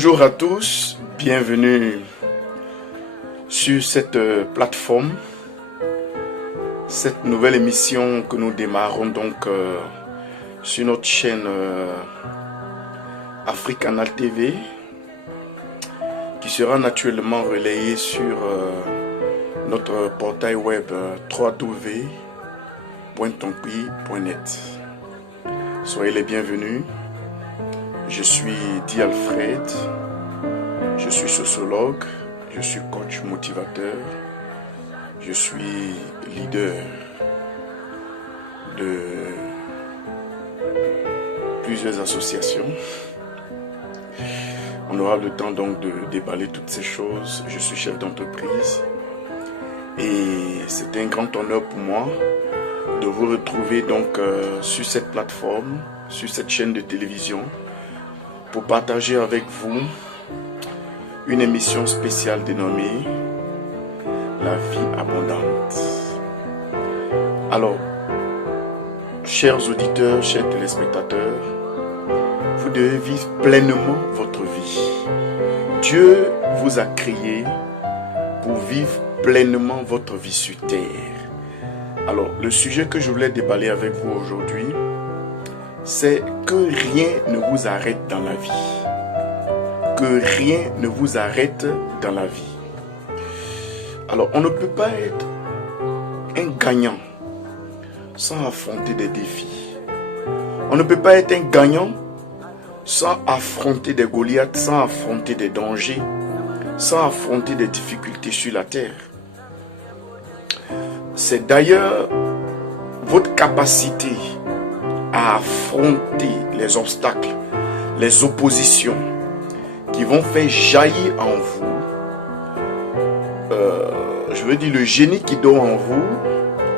Bonjour à tous, bienvenue sur cette plateforme, cette nouvelle émission que nous démarrons donc sur notre chaîne Africanal TV, qui sera naturellement relayée sur notre portail web www.tonkui.net. Soyez les bienvenus. Je suis Di Alfred, je suis sociologue, je suis coach motivateur, je suis leader de plusieurs associations. On aura le temps donc de déballer toutes ces choses. Je suis chef d'entreprise et c'est un grand honneur pour moi de vous retrouver donc sur cette plateforme, sur cette chaîne de télévision, pour partager avec vous une émission spéciale dénommée La vie abondante. Alors, chers auditeurs, chers téléspectateurs, vous devez vivre pleinement votre vie. Dieu vous a créé pour vivre pleinement votre vie sur terre. Alors, le sujet que je voulais déballer avec vous aujourd'hui, c'est que rien ne vous arrête dans la vie. Que rien ne vous arrête dans la vie. Alors, on ne peut pas être un gagnant sans affronter des défis. On ne peut pas être un gagnant sans affronter des Goliaths, sans affronter des dangers, sans affronter des difficultés sur la terre. C'est d'ailleurs votre capacité à affronter les obstacles, les oppositions qui vont faire jaillir en vous, je veux dire le génie qui dort en vous,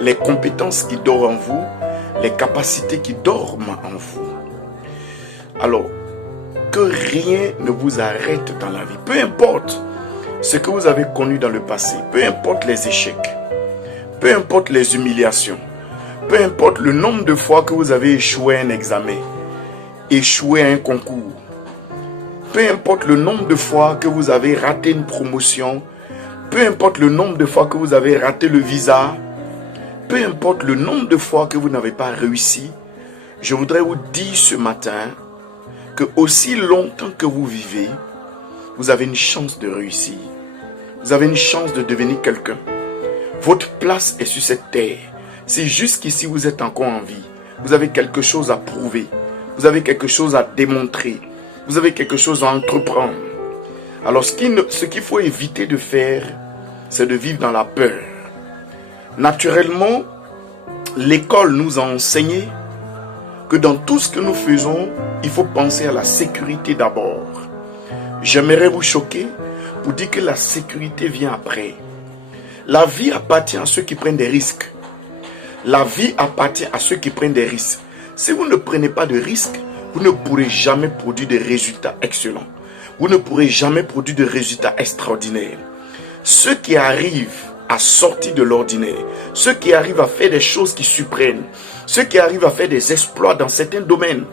les compétences qui dorment en vous, les capacités qui dorment en vous. Alors, que rien ne vous arrête dans la vie, peu importe ce que vous avez connu dans le passé, peu importe les échecs, peu importe les humiliations, peu importe le nombre de fois que vous avez échoué à un examen, échoué à un concours, peu importe le nombre de fois que vous avez raté une promotion, peu importe le nombre de fois que vous avez raté le visa, peu importe le nombre de fois que vous n'avez pas réussi, je voudrais vous dire ce matin que aussi longtemps que vous vivez, vous avez une chance de réussir. Vous avez une chance de devenir quelqu'un. Votre place est sur cette terre. Si jusqu'ici vous êtes encore en vie, vous avez quelque chose à prouver, vous avez quelque chose à démontrer, vous avez quelque chose à entreprendre. Alors ce qu'il faut éviter de faire, c'est de vivre dans la peur. Naturellement, l'école nous a enseigné que dans tout ce que nous faisons, il faut penser à la sécurité d'abord. J'aimerais vous choquer pour dire que la sécurité vient après. La vie appartient à ceux qui prennent des risques. La vie appartient à ceux qui prennent des risques. Si vous ne prenez pas de risques, vous ne pourrez jamais produire de résultats excellents. Vous ne pourrez jamais produire de résultats extraordinaires. Ceux qui arrivent à sortir de l'ordinaire, ceux qui arrivent à faire des choses qui surprennent, ceux qui arrivent à faire des exploits dans certains domaines.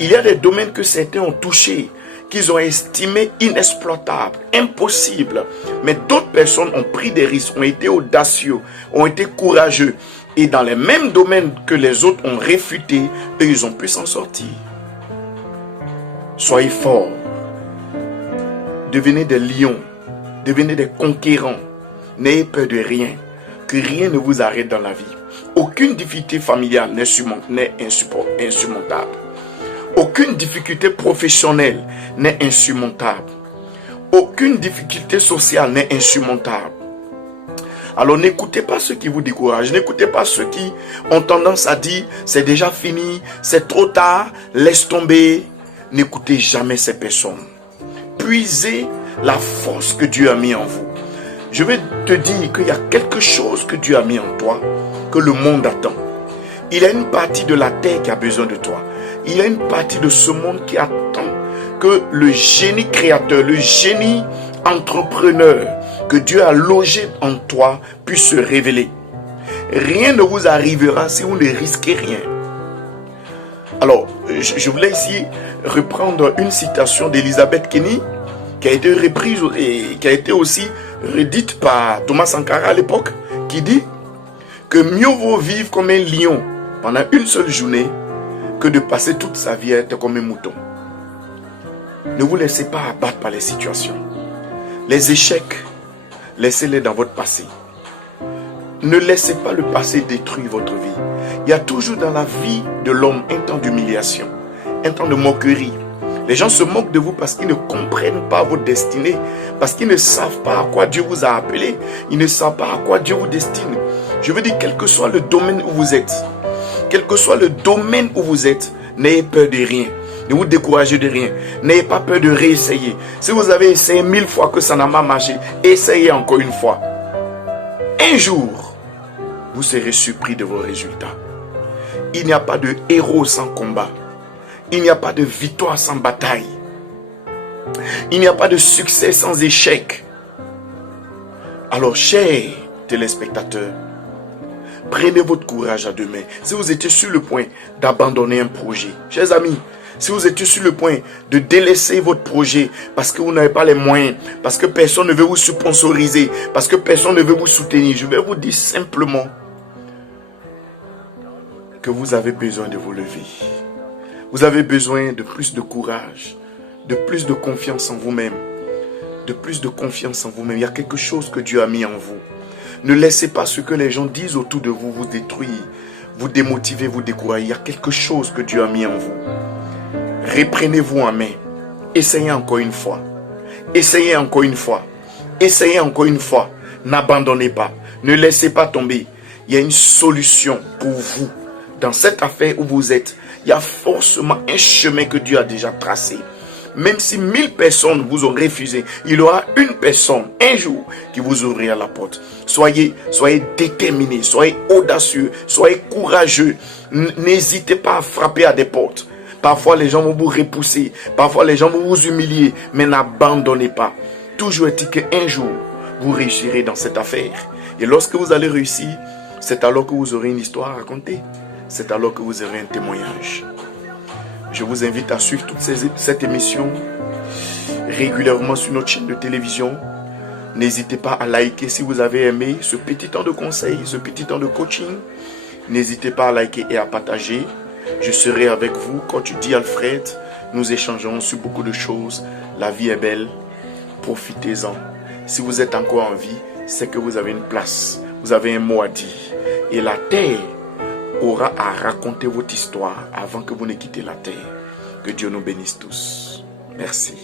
Il y a des domaines que certains ont touchés, qu'ils ont estimés inexploitables, impossibles. Mais d'autres personnes ont pris des risques, ont été audacieux, ont été courageux. Et dans les mêmes domaines que les autres ont réfutés, eux, ils ont pu s'en sortir. Soyez forts. Devenez des lions. Devenez des conquérants. N'ayez peur de rien. Que rien ne vous arrête dans la vie. Aucune difficulté familiale n'est insurmontable. Aucune difficulté professionnelle n'est insurmontable. Aucune difficulté sociale n'est insurmontable. Alors n'écoutez pas ceux qui vous découragent. N'écoutez pas ceux qui ont tendance à dire c'est déjà fini, c'est trop tard, laisse tomber. N'écoutez jamais ces personnes. Puisez la force que Dieu a mis en vous. Je vais te dire qu'il y a quelque chose que Dieu a mis en toi, que le monde attend. Il y a une partie de la terre qui a besoin de toi. Il y a une partie de ce monde qui attend que le génie créateur, le génie entrepreneur que Dieu a logé en toi puisse se révéler. Rien ne vous arrivera si vous ne risquez rien. Alors, je voulais ici reprendre une citation d'Elizabeth Kenny qui a été reprise et qui a été aussi redite par Thomas Sankara à l'époque, qui dit que mieux vaut vivre comme un lion pendant une seule journée que de passer toute sa vie à être comme un mouton. Ne vous laissez pas abattre par les situations. Les échecs, laissez-les dans votre passé. Ne laissez pas le passé détruire votre vie. Il y a toujours dans la vie de l'homme un temps d'humiliation, un temps de moquerie. Les gens se moquent de vous parce qu'ils ne comprennent pas votre destinée, parce qu'ils ne savent pas à quoi Dieu vous a appelé, ils ne savent pas à quoi Dieu vous destine. Je veux dire, quel que soit le domaine où vous êtes, quel que soit le domaine où vous êtes, n'ayez peur de rien. Ne vous découragez de rien. N'ayez pas peur de réessayer. Si vous avez essayé 1000 fois que ça n'a pas marché, essayez encore une fois. Un jour, vous serez surpris de vos résultats. Il n'y a pas de héros sans combat. Il n'y a pas de victoire sans bataille. Il n'y a pas de succès sans échec. Alors, chers téléspectateurs, prenez votre courage à deux mains. Si vous étiez sur le point d'abandonner un projet, chers amis, si vous étiez sur le point de délaisser votre projet parce que vous n'avez pas les moyens, parce que personne ne veut vous sponsoriser, parce que personne ne veut vous soutenir, je vais vous dire simplement que vous avez besoin de vous lever. Vous avez besoin de plus de courage, de plus de confiance en vous-même, de plus de confiance en vous-même. Il y a quelque chose que Dieu a mis en vous. Ne laissez pas ce que les gens disent autour de vous vous détruire, vous démotiver, vous décourager. Il y a quelque chose que Dieu a mis en vous. Reprenez-vous en main. Essayez encore une fois. Essayez encore une fois. Essayez encore une fois. N'abandonnez pas. Ne laissez pas tomber. Il y a une solution pour vous. Dans cette affaire où vous êtes, il y a forcément un chemin que Dieu a déjà tracé. Même si 1000 personnes vous ont refusé, il y aura une personne, un jour, qui vous ouvrira la porte. Soyez déterminés, soyez audacieux, soyez courageux. N'hésitez pas à frapper à des portes. Parfois, les gens vont vous repousser. Parfois, les gens vont vous humilier. Mais n'abandonnez pas. Toujours est-il qu'un jour, vous réussirez dans cette affaire. Et lorsque vous allez réussir, c'est alors que vous aurez une histoire à raconter. C'est alors que vous aurez un témoignage. Je vous invite à suivre toute cette émission régulièrement sur notre chaîne de télévision. N'hésitez pas à liker si vous avez aimé ce petit temps de conseil, ce petit temps de coaching. N'hésitez pas à liker et à partager. Je serai avec vous, coach Di Alfred. Nous échangerons sur beaucoup de choses. La vie est belle. Profitez-en. Si vous êtes encore en vie, c'est que vous avez une place. Vous avez un mot à dire. Et la terre aura à raconter votre histoire avant que vous ne quittez la terre. Que Dieu nous bénisse tous. Merci.